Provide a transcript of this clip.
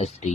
S3۔